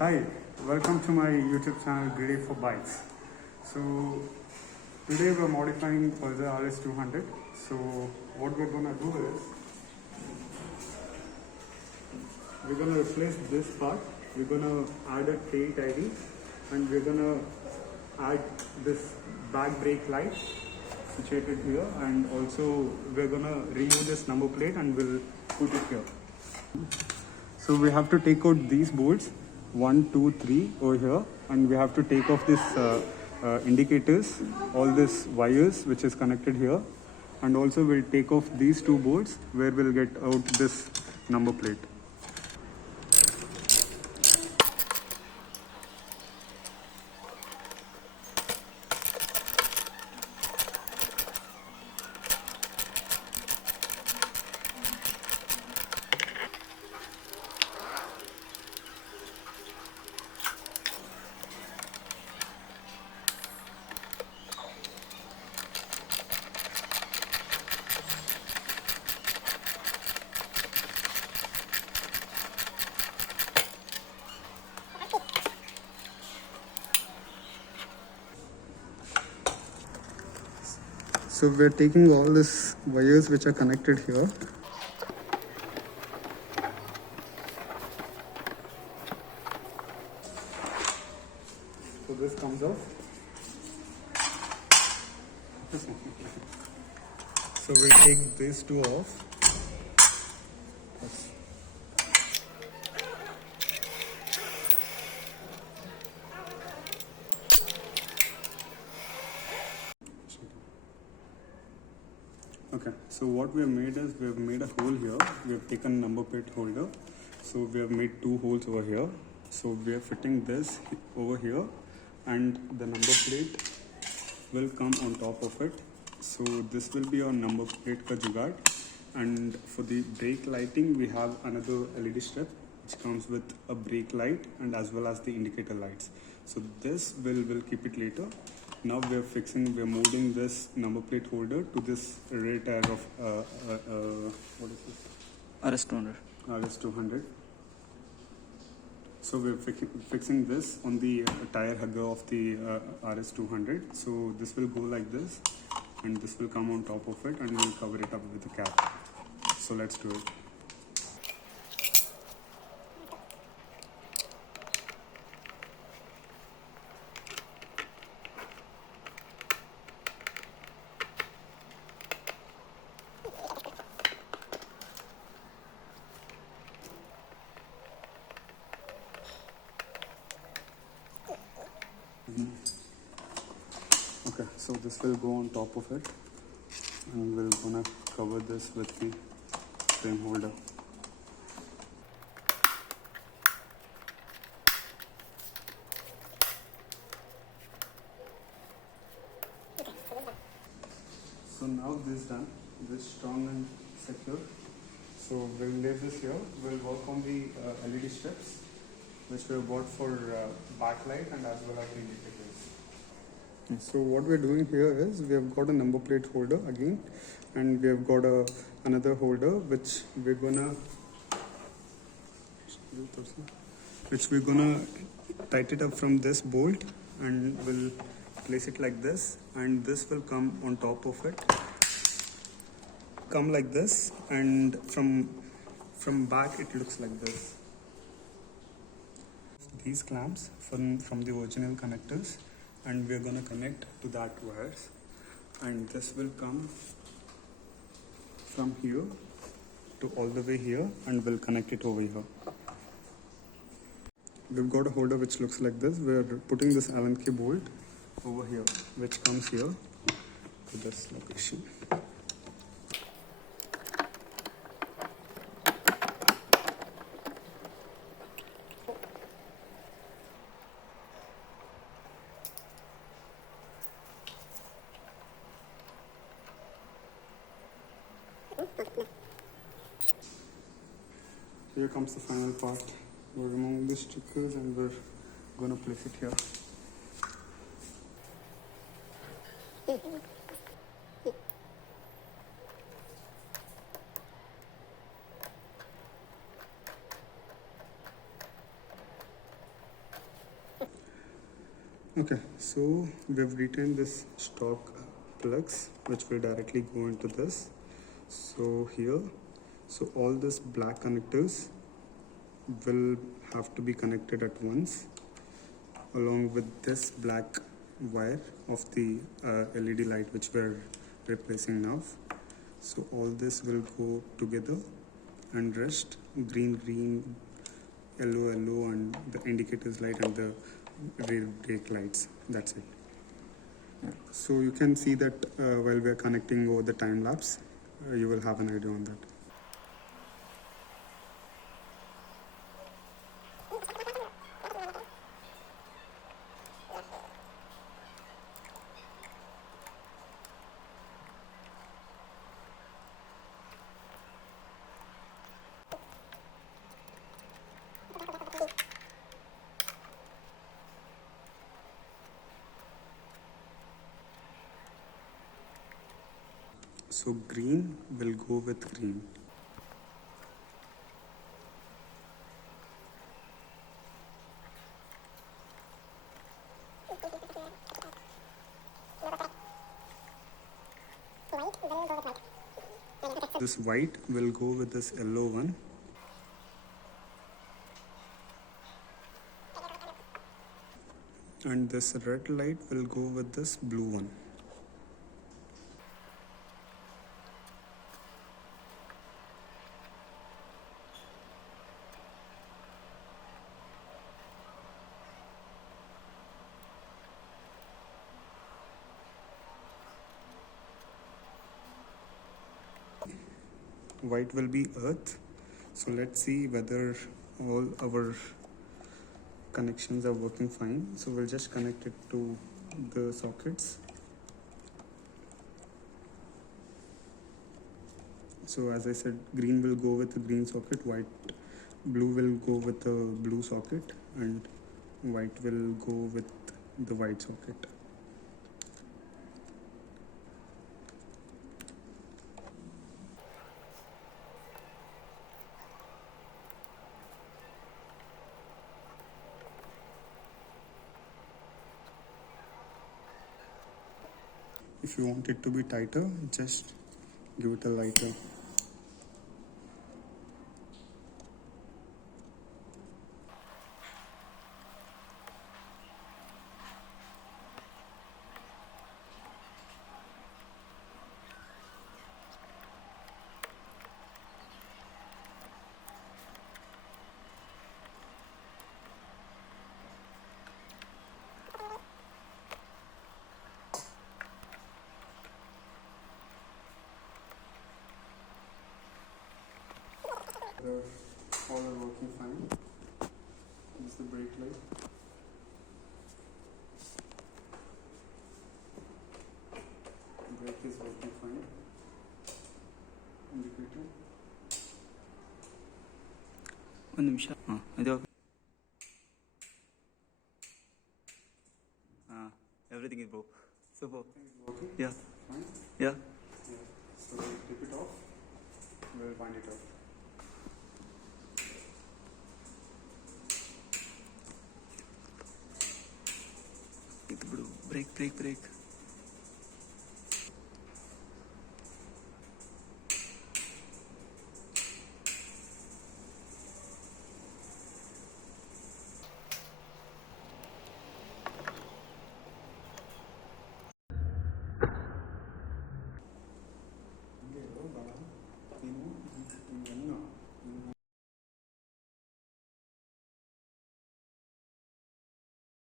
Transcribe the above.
Hi, welcome to my YouTube channel Greedy for Bikes. So today we're modifying Pulsar RS200. So what we're gonna do is we're gonna replace this part. We're gonna add a tail tidy, and we're gonna add this back brake light situated here, and also we're gonna remove this number plate and we'll put it here. So we have to take out these bolts, 1, 2, 3 over here, and we have to take off this indicators, all these wires which is connected here, and also we'll take off these two bolts where we'll get out this number plate. So we're taking all these wires which are connected here. So this comes off. So we'll take these two off. Okay, so what we have made is we have made a hole here. We have taken number plate holder. So we have made two holes over here. So we are fitting this over here, and the number plate will come on top of it. So this will be our number plate ka jugaad. And for the brake lighting, we have another LED strip which comes with a brake light and as well as the indicator lights. So this will keep it later. Now we're molding this number plate holder to this rear tire of what is this? RS200. RS200. So we're fixing this on the tire hugger of the RS200. So this will go like this, and this will come on top of it, and we'll cover it up with a cap. So let's do it. Okay, so this will go on top of it, and we're gonna cover this with the frame holder. So now this done, this strong and secure. So we'll leave this here. We'll work on the LED strips, which we have bought for backlight and as well as the indicators. So what we're doing here is we have got a number plate holder again, and we have got another holder which we're gonna tighten it up from this bolt, and we'll place it like this, and this will come on top of it, come like this, and from back it looks like this. These clamps from the original connectors, and we're gonna connect to that wires, and this will come from here to all the way here, and we'll connect it over here. We've got a holder which looks like this. We're putting this Allen key bolt over here, which comes here to this location. Here comes the final part. We're removing the stickers and we're gonna place it here. Okay, so we've retained this stock plugs which will directly go into this. So here, so all this black connectors will have to be connected at once along with this black wire of the LED light which we're replacing now. So all this will go together and rest green, yellow, and the indicators light and the rear brake lights. That's it. So you can see that while we are connecting over the time lapse, you will have an idea on that. So green will go with green. This white will go with this yellow one. And this red light will go with this blue one. White will be earth. So let's see whether all our connections are working fine. So we'll just connect it to the sockets. So as I said, green will go with the green socket, blue will go with the blue socket, and white will go with the white socket. If you want it to be tighter, just give it a lighter. All are working fine. This is the brake light. Brake is working fine. Indicator. ಒಂದು ನಿಮಿಷ ಇದು everything is broke. Super. Working? Yeah. Fine? Yeah. Yeah. So we'll take it off. We'll wind it up. ಇದು ಬಿಡು break